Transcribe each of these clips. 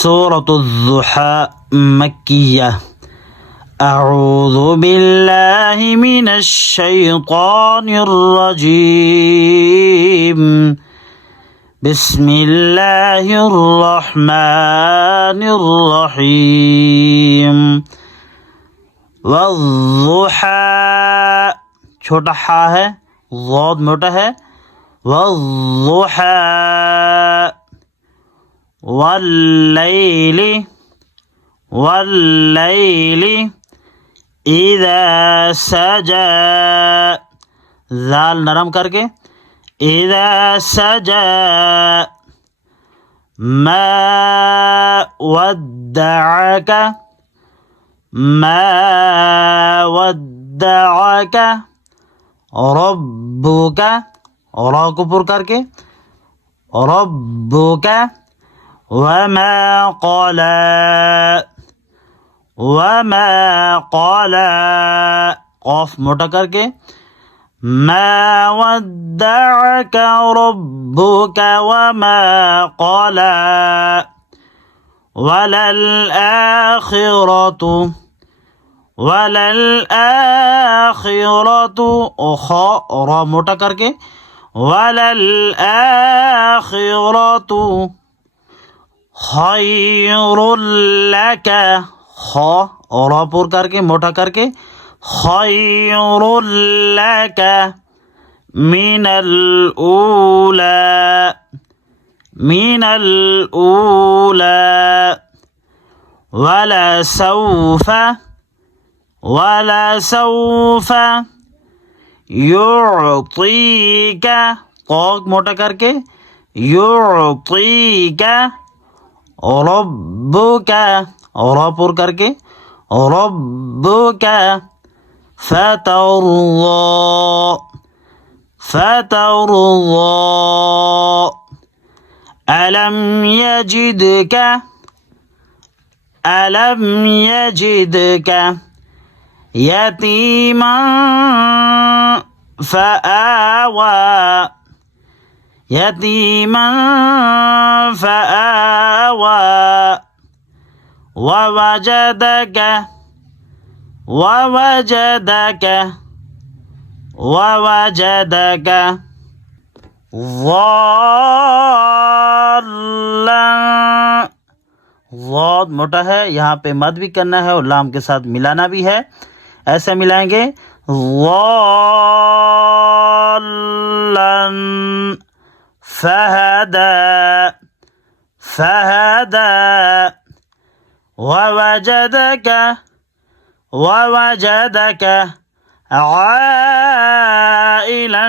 سورة الضحى مكية أعوذ بالله من الشيطان الرجيم بسم الله الرحمن الرحيم والضحى چھوٹا ہا ہے، ضاد موٹا ہے، والضحى واللیل اذا سجا، ذال نرم کر کے، اذا سجا ما ودعک ربک، را کو پر کر کے، ربک وما قالا، قاف موٹا کر کے، ما ودعک ربک وما قالا وللآخرة خا را موٹا کر کے، وللآخرة خیر لک، خا را پر کر کے موٹا کر کے، خیر لک من الأولى ولسوف يعطيك، قاف موٹا کر کے، يعطيك ربک، را پر کر کے، ربک فترضى ألم يجدك يتيما فآوى ووجدك ضالا، ضاد موٹا ہے، یہاں پہ مد بھی کرنا ہے اور لام کے ساتھ ملانا بھی ہے، ایسے ملائیں گے، ضالا فہدى ووجدك عائلا،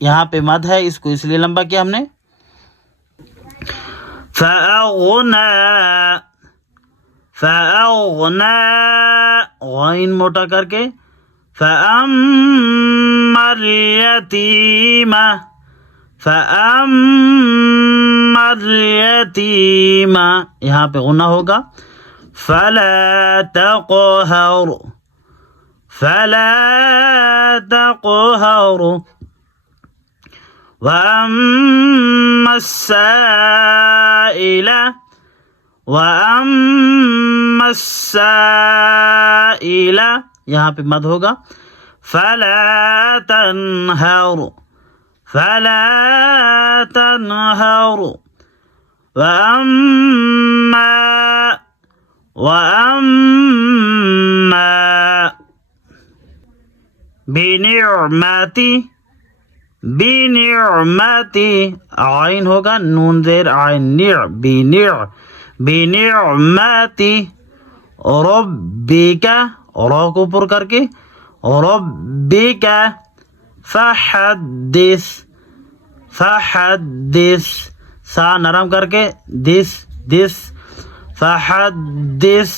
یہاں پہ مد ہے، اس کو اس لیے لمبا کیا ہم نے، فأغنى غین موٹا کر کے، فأما اليتیم یہاں پہ غنہ ہوگا، فلا تقهر وأما السائل یہاں پہ مد ہوگا، فلا تنہر وأما بنعمتی عین ہوگا، نون زیر عین، بنعمتی ربک، را کو پر کر کے، ربک فحدث سا نرم کر کے، دس فحدث